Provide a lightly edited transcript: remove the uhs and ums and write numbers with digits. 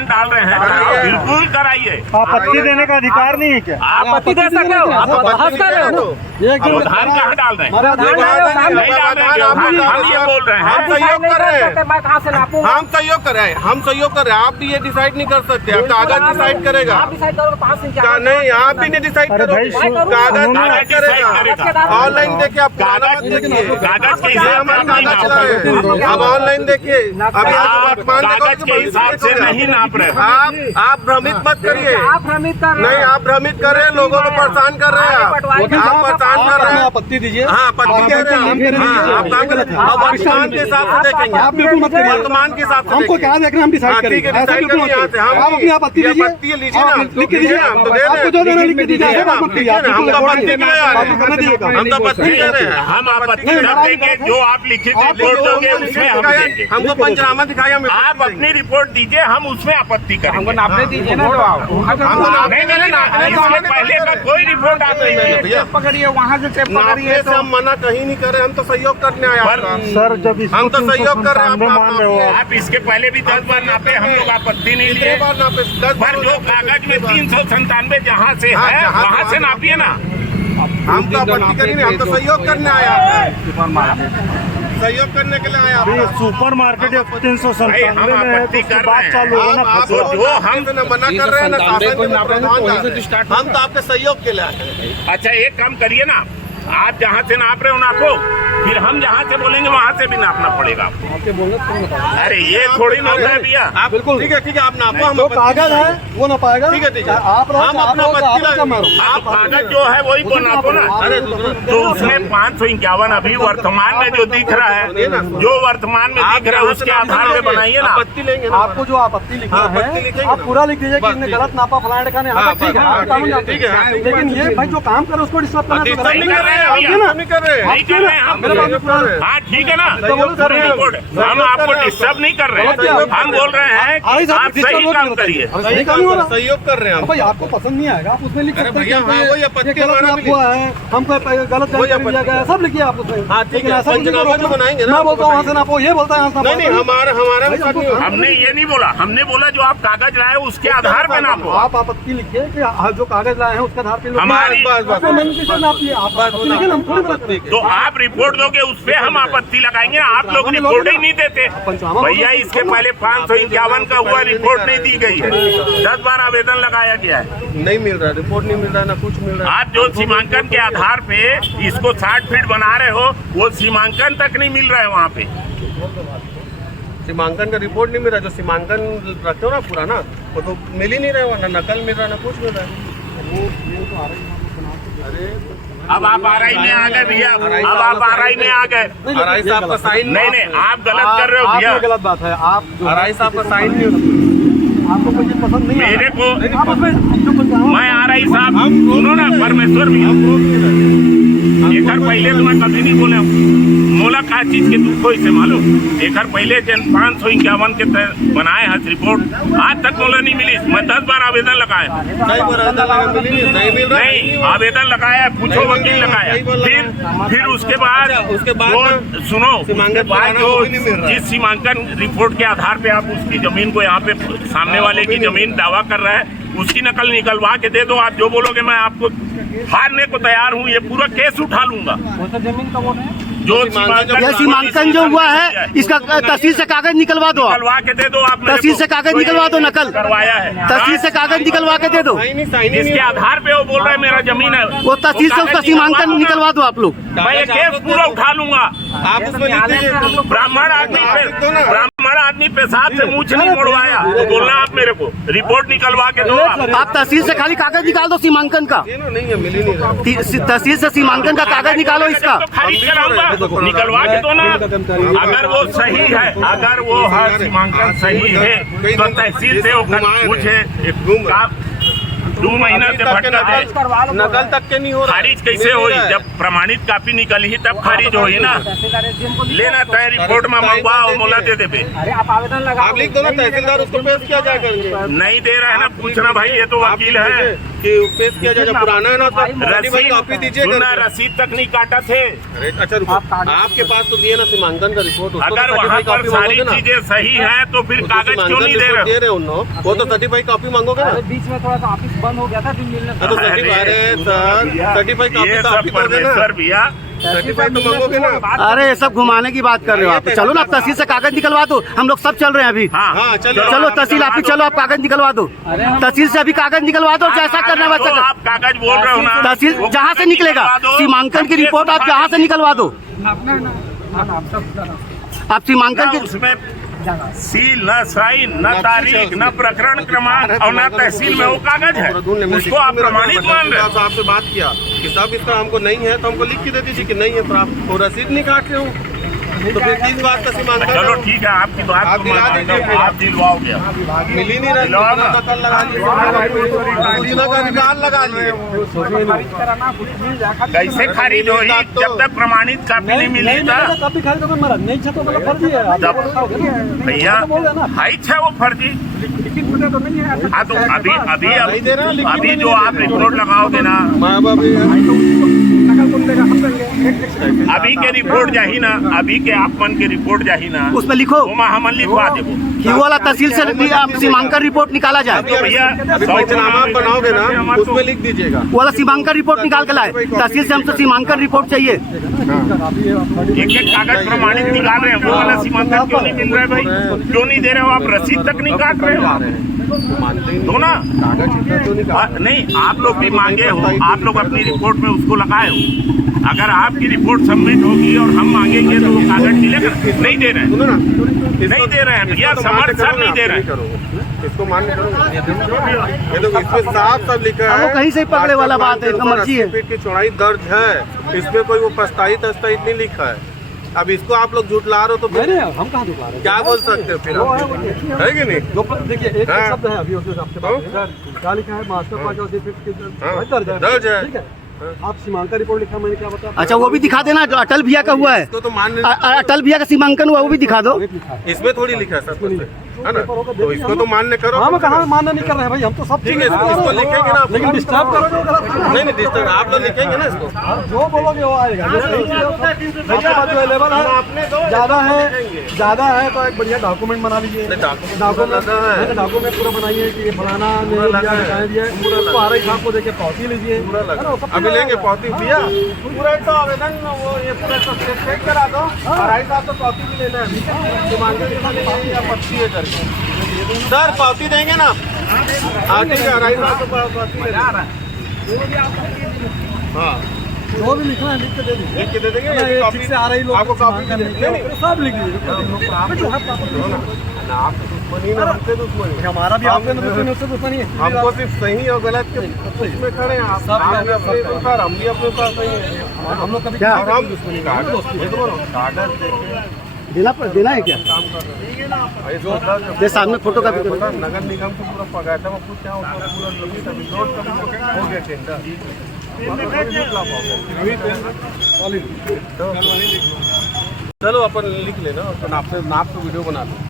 बयान डाल रहे हैं, बिल्कुल कराइए। आपत्ति देने का अधिकार नहीं है क्या? आपत्ति दे सकते हो, आप बहस कर रहे हो। व्यवधान कहाँ डाल रहे हैं? नहीं डाल रहे हैं, हम ये बोल रहे हैं। हम सहयोग कर रहे हैं, हम सहयोग कर रहे हैं, हम सहयोग कर रहे हैं। आप भी ये डिसाइड नहीं कर सकते, आप कागज डिसाइड करेगा। नहीं, आप भी नहीं डिसाइड करोगे, कागज डिसाइड करेगा। ऑनलाइन देखिए, आप कागज देखिए, कागज के हिसाब अब ऑनलाइन देखिए, अभी कागज के हिसाब से नहीं नाप रहे। आप भ्रमित मत करिए, नहीं आप भ्रमित कर रहे हैं, लोगों को परेशान कर रहे हैं, आप परेशान कर रहे हैं। आपत्ति दीजिए। हाँ, आपत्ति दे रहे हैं, आप काम करें, वर्तमान के हिसाब से देखेंगे, आप बिल्कुल मत करिए। वर्तमान के हिसाब से हमको क्या देख रहे हैं, हम डिसाइड करेंगे। ऐसा बिल्कुल मत करिए। आप अपनी आपत्ति लीजिए, लीजिए ना, लिख के दीजिए, हम तो दे रहे आपको जो देना लिख के दीजिए। ऐसा मत करिए, आप हम तो आपत्ति के लिए आ रहे हैं, करने दीजिएगा। हम तो आपत्ति दे रहे हैं। हम आपत्ति कर देंगे, जो आप लिखित रिपोर्ट दोगे उसमें हम देंगे। हमको पंचनामा दिखाया, आप अपनी रिपोर्ट दीजिए, हम उसमें आपत्ति करेंगे। हमको नापने दीजिए ना, तो आप नहीं, इसके पहले का कोई रिपोर्ट आप नहीं है। पकड़िए, वहाँ से टेप पकड़िए, तो हम मना कहीं नहीं कर रहे, हम तो सहयोग करने आए आपका। सर जब हम तो सहयोग कर रहे हैं, मान रहे हो आप इसके पहले भी 10 बार नापे, हम लोग आपत्ति नहीं लिए। बार नापे, 10 पर जो कागज में 397 जहाँ से है वहाँ से नापिए ना। हम तो आपत्ति करेंगे, हम तो सहयोग करने आए आपका, सहयोग करने के लिए आए आप। सुपर मार्केट या 397 हम आपत्ति कर रहे बात हैं। चालू हो ना। आप जो हम मना कर रहे हैं ना, शासन के प्रधान, हम तो आपके सहयोग के लिए आए हैं। अच्छा, एक काम करिए ना, आप जहाँ से नाप रहे हो नापो, फिर हम जहाँ से बोलेंगे वहाँ से भी नापना पड़ेगा आपको। अरे ये थोड़ी ना होता है भैया। आप बिल्कुल ठीक है, आप नापो, हम जो कागज है वो ना पाएगा। ठीक है, ठीक है, आप हम अपना आप कागज जो है वही को नापो ना। अरे तो उसमें 551 अभी वर्तमान में जो दिख रहा है, जो वर्तमान में दिख रहा है उसके आधार पे बनाइए ना। आपत्ति लेंगे ना, आपको जो आपत्ति लिखना आपत्ति है लिखेंगे आप ना। पूरा लिख दीजिए कि इसने गलत नापा फलाने का नहीं। हाँ, ठीक है, आप कानून जानते ठीक है, हैं। लेकिन ये भाई जो काम करे उसको डिस्टर्ब करना तो गलत नहीं कर रहे हैं नहीं भैया। नहीं कर रहे हैं, नहीं कर रहे हैं हम। हाँ ठीक है ना, हम आपको डिस्टर्ब नहीं कर रहे हैं, हम बोल रहे हैं कि आप सही काम करिए। सहयोग कर रहे हैं हम। भाई आपको पसंद नहीं आएगा, आप उसमें लिख सकते भैया, हैं हाँ, वही आपत्ति ये गलत हमारा नाप भी हुआ है, हमको गलत जानकारी दिया गया है, सब लिखिए आप उसमें। हाँ, ठीक लेकिन है, ऐसा नहीं पंचनामा तो बनाएंगे ना, मैं बोलता हूँ वहाँ से नापो, ये बोलता है यहाँ से नहीं नहीं, हमारा भाई, साथ नहीं होगा। हमने ये नहीं बोला, हमने बोला जो आप कागज लाए उसके आधार पे नापो। आप आपत्ति लिखिए कि जो कागज लाए हैं उसके आधार पे हमारी नापिए। आप आपत्ति लिखिए ना, हम थोड़ी मना करेंगे। तो आप रिपोर्ट दोगे उस पे हम आपत्ति लगाएंगे। आप लोग रिपोर्ट ही नहीं देते भैया। इसके पहले 551 का हुआ, रिपोर्ट नहीं दी गई है, 10 बार आवेदन लगाया गया है, नहीं मिल रहा, रिपोर्ट नहीं मिल रहा ना, कुछ मिल रहा है। आप जो सीमांकन के आधार पे इसको 60 फीट बना रहे हो, वो सीमांकन तक नहीं मिल रहा है वहाँ पे। सीमांकन का रिपोर्ट नहीं मिल रहा, जो सीमांकन रखते हो ना पूरा ना, वो तो मिल ही नहीं रहा, ना नकल मिल रहा, ना कुछ मिल रहा है। अब आप आरआई में आ गए भैया, अब आप आरआई में आ गए। आरआई साहब का साइन नहीं, आप गलत कर रहे हो भैया। गलत बात है। आप आरआई साहब का साइन नहीं, आपको कोई चीज पसंद नहीं मेरे को आप उसमें जो मैं आरआई साहब, सुनो ना परमेश्वर भैया, एक बार पहले तो मैं कभी नहीं बोले मोला का चीज के दुख हो इसे मालूम। एक बार पहले 551 के बनाए हैं रिपोर्ट, आज तक मोला नहीं मिली। मैं 10 बार आवेदन लगाया, नहीं आवेदन लगाया, पूछो वकील लगाया, फिर उसके बाद सुनो, उसके बाद जो जिस सीमांकन रिपोर्ट के आधार पे आप उसकी जमीन को यहाँ पे सामने वाले की जमीन दावा कर रहा है, उसकी नकल निकलवा के दे दो। आप जो बोलोगे मैं आपको हारने को तैयार हूँ, ये पूरा केस उठा लूंगा। जो सीमांकन जो हुआ है इसका तहसील से कागज निकलवा दो, निकलवा के दे दो। आप तहसील से कागज निकलवा दो, नकल करवाया है, तहसील से कागज निकलवा के दे दो। जिसके आधार पे वो बोल रहा है मेरा जमीन है, वो तहसील से उसका सीमांकन निकलवा दो आप लोग। मैं ये केस पूरा उठा लूंगा। आप उसमें लिख दीजिए, ब्राह्मण आदमी पेशाब से मुँह नहीं मोड़वाया, तो बोलना आप मेरे को रिपोर्ट निकलवा के दो। आप तहसील से खाली कागज निकाल दो सीमांकन का, नहीं है, मिल ही नहीं रहा। तहसील से सीमांकन का कागज निकालो इसका। तो खारिज कराऊंगा, निकलवा के दो ना। अगर वो सही है, अगर वो हर सीमांकन सही है तो तहसील से पूछे 2 महीना से भटका है, नकल तक के नहीं हो रहा। खारिज कैसे होगी? जब प्रमाणित कॉपी निकली ही तब खारिज होगी ना। लेना तय रिपोर्ट में मंगवा और मोला दे दे। आप लिख दो ना, तहसीलदार उसको पेश किया जाएगा। नहीं दे रहा है ना, पूछना भाई, ये तो वकील है। कि पेश किया जाए, पुराना है ना तो सर्टिफाइड कॉपी दीजिए। रसीद तक नहीं काटा थे। अच्छा रुको, आपके पास तो दिए ना सीमांकन का रिपोर्ट, अगर वहाँ पर सारी चीजें सही हैं तो फिर कागज क्यों नहीं दे रहे उन लोग? वो तो सर्टिफाइड कॉपी मांगोगे ना। बीच में थोड़ा सा ऑफिस बंद हो गया था, तो सर्टिफाइड कॉपी तो आपकी परमेश्वर भैया, सर्टिफाइड तो मांगोगे ना। अरे ये सब घुमाने की बात कर रहे हो आप। चलो ना, तहसील से कागज निकलवा दो, हम लोग सब चल रहे हैं अभी। हाँ चलो तहसील ऑफिस चलो, आप कागज निकलवा दो, तहसील से अभी कागज निकलवा दो, जैसा करना है वैसा आप कागज बोल रहे हो ना, तहसील जहाँ से निकलेगा सीमांकन की रिपोर्ट आप जहाँ से निकलवा दो। आप सीमांकन की उसमें सील न साइन न तारीख न प्रकरण क्रमांक और न तहसील में वो कागज है, उसको आप प्रमाणित मान रहे हो। आपसे बात किया कि साहब इसका हमको नहीं है तो हमको लिख के दे दीजिए कि नहीं है, तो आप वो रसीद नहीं काट रहे हो, तो फिर किस बात का सीमांकन? चलो ठीक है, आपकी बात आप दिला दीजिए, आप दिलवाओगे। मिल ही नहीं रहा, कल लगा लिए, लगा लिए। कैसे खारिज हो ही जब तक प्रमाणित कापी नहीं मिली था? भैया हाइट है वो फर्जी। हाँ तो अभी जो आप रिपोर्ट लगाओगे ना, अभी के रिपोर्ट जाही ना, अभी के आप मन के रिपोर्ट जाही ना, उसमें लिखो हम लिखवा देबो कि वो वाला तहसील से आप सीमांकन रिपोर्ट निकाला जाए। तो भैया पंचनामा बनाओगे ना, उसमें लिख दीजिएगा वो वाला सीमांकन रिपोर्ट निकाल के लाए, तहसील से हमसे सीमांकन रिपोर्ट चाहिए। एक एक कागज प्रमाणित निकाल रहे हैं, वो वाला सीमांकन क्यों नहीं मिल रहा है भाई? क्यों नहीं दे रहे हो आप? रसीद तक नहीं काट रहे हो तो ना। नहीं, आप लोग भी मांगे हो, आप लोग अपनी रिपोर्ट में उसको लगाए हो। अगर आपकी रिपोर्ट सबमिट होगी और हम मांगेंगे तो वो कागज मिलेगा? नहीं दे रहे हैं, नहीं दे रहे हैं भैया, समर्थन नहीं दे रहे हैं। इसको मान्य करो, ये तो इसमें साफ सब लिखा है, कहीं से पकड़े वाला बात है, मर्जी है। फीट की चौड़ाई दर्ज है, इसमें कोई वो प्रस्तावित नहीं लिखा है। अब इसको आप लोग झूठ ला रहे हो तो फिर हम कहाँ झूठ ला रहे हैं? क्या बोल सकते हो फिर? है कि नहीं? देखिए एक शब्द है अभी उसके क्या लिखा है, मास्टर प्लान दर्ज है। ठीक है, आप सीमांकन रिपोर्ट लिखा, मैंने क्या बताया? अच्छा वो भी दिखा देना, जो अटल भैया का हुआ है, इसको तो मान अटल भैया का सीमांकन हुआ, वो भी दिखा दो। इसमें थोड़ी लिखा है सब, है ना? तो इसको तो मान्य करो। हम कहाँ मान्य नहीं कर रहे हैं भाई, हम तो सब ठीक है, इसको लिखेंगे ना, लेकिन डिस्टर्ब करोगे गलत। नहीं डिस्टर्ब आप लोग लिखेंगे ना इसको, जो बोलोगे वो आएगा। आपके पास जो अवेलेबल है ज्यादा है तो एक बढ़िया डॉक्यूमेंट बना लीजिए, डॉक्यूमेंट पूरा बनाइए कि ये फलाना उसको RI साहब को देके पावती लीजिए, अभी लेंगे पावती भैया, पूरा तो आवेदन वो ये पूरा चेक करा दो, RI साहब तो पावती भी लेना है, पर्ची है करके सर, पावती देंगे ना? हाँ ठीक है, RI साहब तो पावती लेना है। हाँ जो भी लिखना है लिख के दे दीजिए, लिख के दे देंगे, ठीक से RI लोग आपको कॉपी सब लिख लीजिए। आप दुश्मनी ना, हमसे दुश्मनी, हमारा भी आपके दुश्मनी, उससे दुश्मनी है। हमको सिर्फ सही और गलत के उसमें खड़े हैं आप, हम भी अपने अनुसार सही है। हम लोग कभी हम दुश्मनी देना है क्या? काम कर रहे हैं, ये सामने फोटो का नगर निगम से पूरा पगाटा में पूछा, पूरा लिमिट हो गया टेंडर, चलो अपन लिख लेना, नाप से वीडियो बना लो।